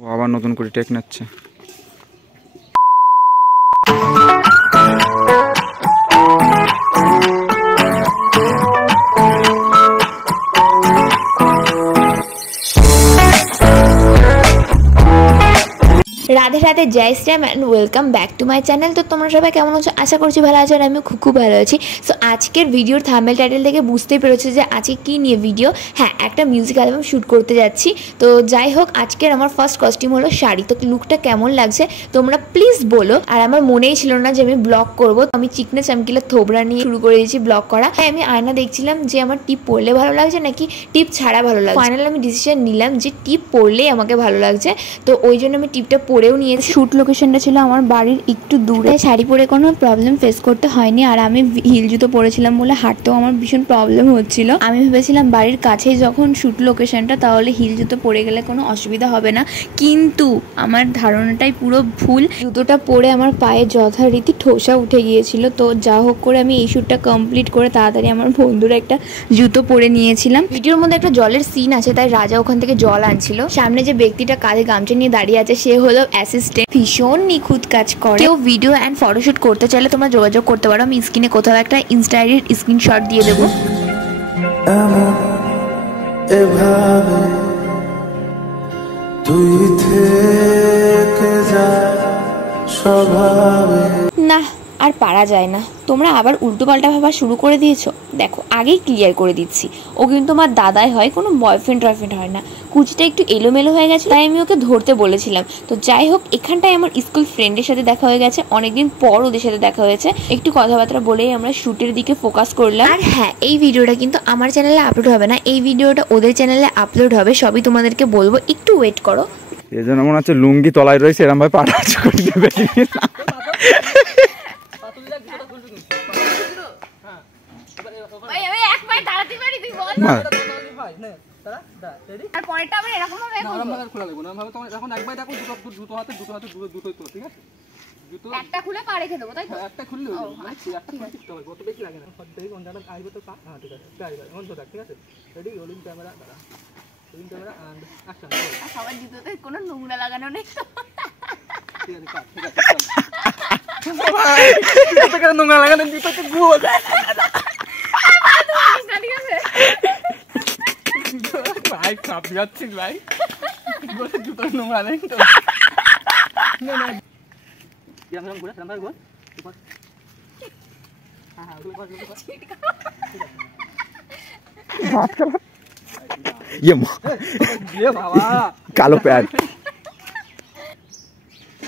ও আবার নতুন করে টেক নিচ্ছে। রাধে রাধে, জয় Shriram and welcome back to my channel. তো তোমরা সবাই কেমন আছো? আশা করছি ভালো আছো, আর আমি খুব ভালো আছি। সো আজকের ভিডিওর থাম্বনেল টাইটেল থেকে বুঝতেই পেরেছো যে আজকে কী নিয়ে ভিডিও। হ্যাঁ, একটা মিউজিক অ্যালবাম শ্যুট করতে যাচ্ছি। তো যাই হোক, আজকের আমার ফার্স্ট কস্টিউম হলো শাড়ি। তো লুকটা কেমন লাগছে তোমরা প্লিজ বলো। আর আমার মনেই ছিল না যে আমি ব্লগ করবো, আমি চিকনা চামকিলা থোবরা নিয়ে শুরু করে দিয়েছি ব্লগ করা। হ্যাঁ, আমি আয়না দেখছিলাম যে আমার টিপ পরলে ভালো লাগছে নাকি টিপ ছাড়া ভালো লাগছে। ফাইনালি আমি ডিসিশন নিলাম যে টিপ পরলেই আমাকে ভালো লাগছে। তো ওই জন্য আমি টিপটা পরেও নিয়েছি। শ্যুট লোকেশনটা ছিল আমার বাড়ির একটু দূরে। শাড়ি পরে কোনো প্রবলেম ফেস করতে হয়নি। আর আমি হিল জুতো পরেছিলাম বলে হাঁটতেও আমার ভীষণ প্রবলেম হচ্ছিল। আমি ভেবেছিলাম বাড়ির কাছেই যখন শ্যুট লোকেশনটা, তাহলে হিল জুতো পরে গেলে কোনো অসুবিধা হবে না, কিন্তু আমার ধারণাটাই পুরো ভুল। জুতোটা পরে আমার পায়ে যথারীতি ঠোসা উঠে গিয়েছিল। তো যা হোক করে আমি এই শ্যুটটা কমপ্লিট করে তাড়াতাড়ি আমার বন্ধুরা একটা জুতো পরে নিয়েছিলাম। ভিডিওর মধ্যে একটা জলের সিন আছে, তাই রাজা ওখান থেকে জল আনছিল। সামনে যে ব্যক্তিটা কাঁধে গামছা নিয়ে দাঁড়িয়ে আছে সে হলো অ্যাসিস্ট্যান্ট, ভীষণ নিখুঁত কাজ করে। কেউ ভিডিও অ্যান্ড ফটোশুট করতে চাইলে তোমরা যোগাযোগ করতে পারো। আমি স্ক্রিনে কোথাও একটা ইনস্টা আইডির স্ক্রিনশট দিয়ে দেবো। না, আর পারা যায় না। তোমরা আবার উল্টোপাল্টা ভাবা শুরু করে দিয়েছো। দেখো, আগেই ক্লিয়ার করে দিচ্ছি, ও কিন্তু আমার দাদাই হয়, কোনো বয়ফ্রেন্ড টয়ফ্রেন্ড হয় না। কুচিটা একটু এলোমেলো হয়ে গেছে, তাই আমি ওকে ধরতে বলেছিলাম। তো যাই হোক, এখানটায় আমার স্কুল ফ্রেন্ডের সাথে দেখা হয়ে গেছে, অনেকদিন পর ওদের সাথে দেখা হয়েছে। একটু কথাবার্তা বলেই আমরা শ্যুটের দিকে ফোকাস করলাম। আর হ্যাঁ, এই ভিডিওটা কিন্তু আমার চ্যানেলে আপলোড হবে না, এই ভিডিওটা ওদের চ্যানেলে আপলোড হবে। সবই তোমাদেরকে বলবো, একটু ওয়েট করো। এই জন্য মনে হচ্ছে লুঙ্গি তলায় রয়েছে, এরম ভাবে পাটা করে দেবে। একটা খুলে পা রেখে দেবো, তাই তো? একটা খুললে একটা খুলে টিপতে হবে, অত বেশি লাগে না। দেখি কোন জায়গায় আসবে তো পা। হ্যাঁ, ঠিক আছে, এখন তো দেখ, ঠিক আছে। রেডি, রোলিং ক্যামেরা, দাঁড়া, রোলিং ক্যামেরা এন্ড অ্যাকশন। সবার জুতোতে কোনো নোংরা লাগানো নেই তো? ঠিক আছে, কাট, ঠিক আছে, চল। ভাই, জুতো কেন নোংরা লাগানো? জুতো তো গুল। ঠিক আছে ভাই, কাপ যাচ্ছিস ভাই, বলে জুতো নোংরা নেই তো। না না, ইয়াম ঘুরে, সামনে ঘুর। হ্যাঁ হ্যাঁ, ঘুর ঘুর ঘুর। বাত কালা, ইয়ে বাবা, কালো প্যান্ট।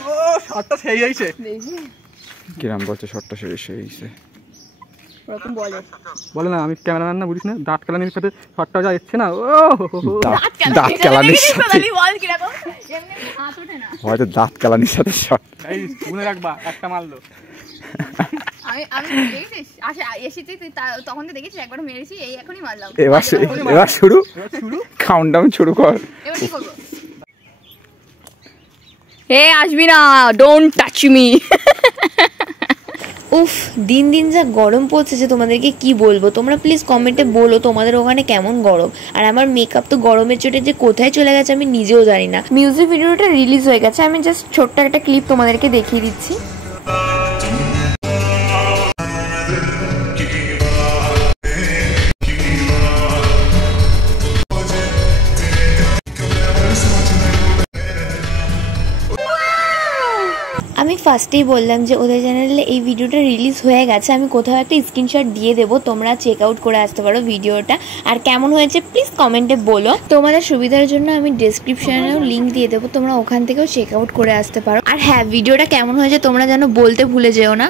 ও, শটটা সেই হইছে। কিরাম বলছে শটটা শেষ হয়েছে? এরকম বলে না, আমি ক্যামেরাম্যান না, বুঝিস না? দাঁত কালানির সাথে শটটা যা এসছে না, ও দাঁত কালানির সাথে হয়তো দাঁত কালানির সাথে শট। এই মনে রাখবা, একটা মারলো। আমি দেখেছিস এসেছি তুই, তখন তো দেখেছিস একবার মেরেছি, এই এখনই মারলাম। এবার শুরু, কাউন্টডাউন শুরু কর। এবার কি করবো? হে, আসবি না, ডোন্ট টাচ মি। উফ, দিন দিন যা গরম পড়ছে যে তোমাদেরকে কি বলবো। তোমরা প্লিজ কমেন্টে বলো তোমাদের ওখানে কেমন গরম। আর আমার মেকআপ তো গরমের চোটে যে কোথায় চলে গেছে আমি নিজেও জানি না। মিউজিক ভিডিওটা রিলিজ হয়ে গেছে, আমি জাস্ট ছোট্ট একটা ক্লিপ তোমাদেরকে দেখিয়ে দিচ্ছি। আমি ফার্স্টেই বললাম যে ওদের চ্যানেলে এই ভিডিওটা রিলিজ হয়ে গেছে, আমি কোথাও একটা স্ক্রিনশট দিয়ে দেবো, তোমরা চেক আউট করে আসতে পারো ভিডিওটা। আর কেমন হয়েছে প্লিজ কমেন্টে বলো। তোমাদের সুবিধার জন্য আমি ডেসক্রিপশনেও লিঙ্ক দিয়ে দেবো, তোমরা ওখান থেকেও চেক আউট করে আসতে পারো। আর হ্যাঁ, ভিডিওটা কেমন হয়েছে তোমরা যেন বলতে ভুলে যেও না।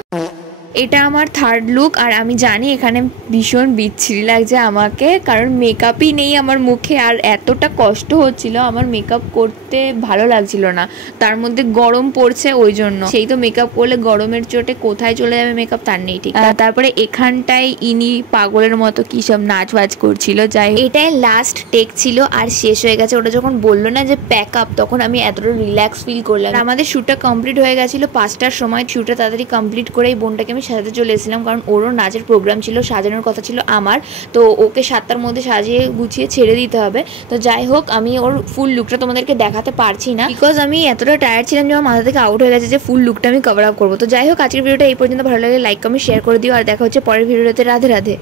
এটা আমার থার্ড লুক, আর আমি জানি এখানে ভীষণ বিচ্ছিরি লাগছে আমাকে, কারণ মেকআপই নেই আমার মুখে। আর এতটা কষ্ট হচ্ছিল, আমার মেকআপ করতে ভালো লাগছিল না, তার মধ্যে গরম পড়ছে ওই জন্য। সেই তো মেকআপ করলে গরমের চোটে কোথায় চলে যাবে মেকআপ তার নেই ঠিক। তারপরে এখানটায় ইনি পাগলের মতো কি সব নাচ বাজ করছিল। যাই, এটাই লাস্ট টেক ছিল আর শেষ হয়ে গেছে। ওটা যখন বললো না যে প্যাক আপ, তখন আমি এতটা রিল্যাক্স ফিল করলাম। আমাদের শ্যুটটা কমপ্লিট হয়ে গেছিলো 5টার সময়। শ্যুটটা তাড়াতাড়ি কমপ্লিট করে এই বোনটাকে আমি সাজাতে চলে এসেছিলাম, কারণ ওরও নাচের প্রোগ্রাম ছিল, সাজানোর কথা ছিল আমার। তো ওকে 7টার মধ্যে সাজিয়ে গুছিয়ে ছেড়ে দিতে হবে। তো যাই হোক, আমি ওর ফুল লুকটা তোমাদেরকে দেখাতে পারছি না, বিকজ আমি এতটা টায়ার্ড ছিলাম যে আমার মাথা থেকে আউট হয়ে গেছে যে ফুল লুকটা আমি কভার আপ করবো। তো যাই হোক, আজকের ভিডিওটা এই পর্যন্ত ভালো লাগলে লাইক কমেন্ট শেয়ার করে দিও, আর দেখা হচ্ছে পরের ভিডিওতে। রাধে রাধে।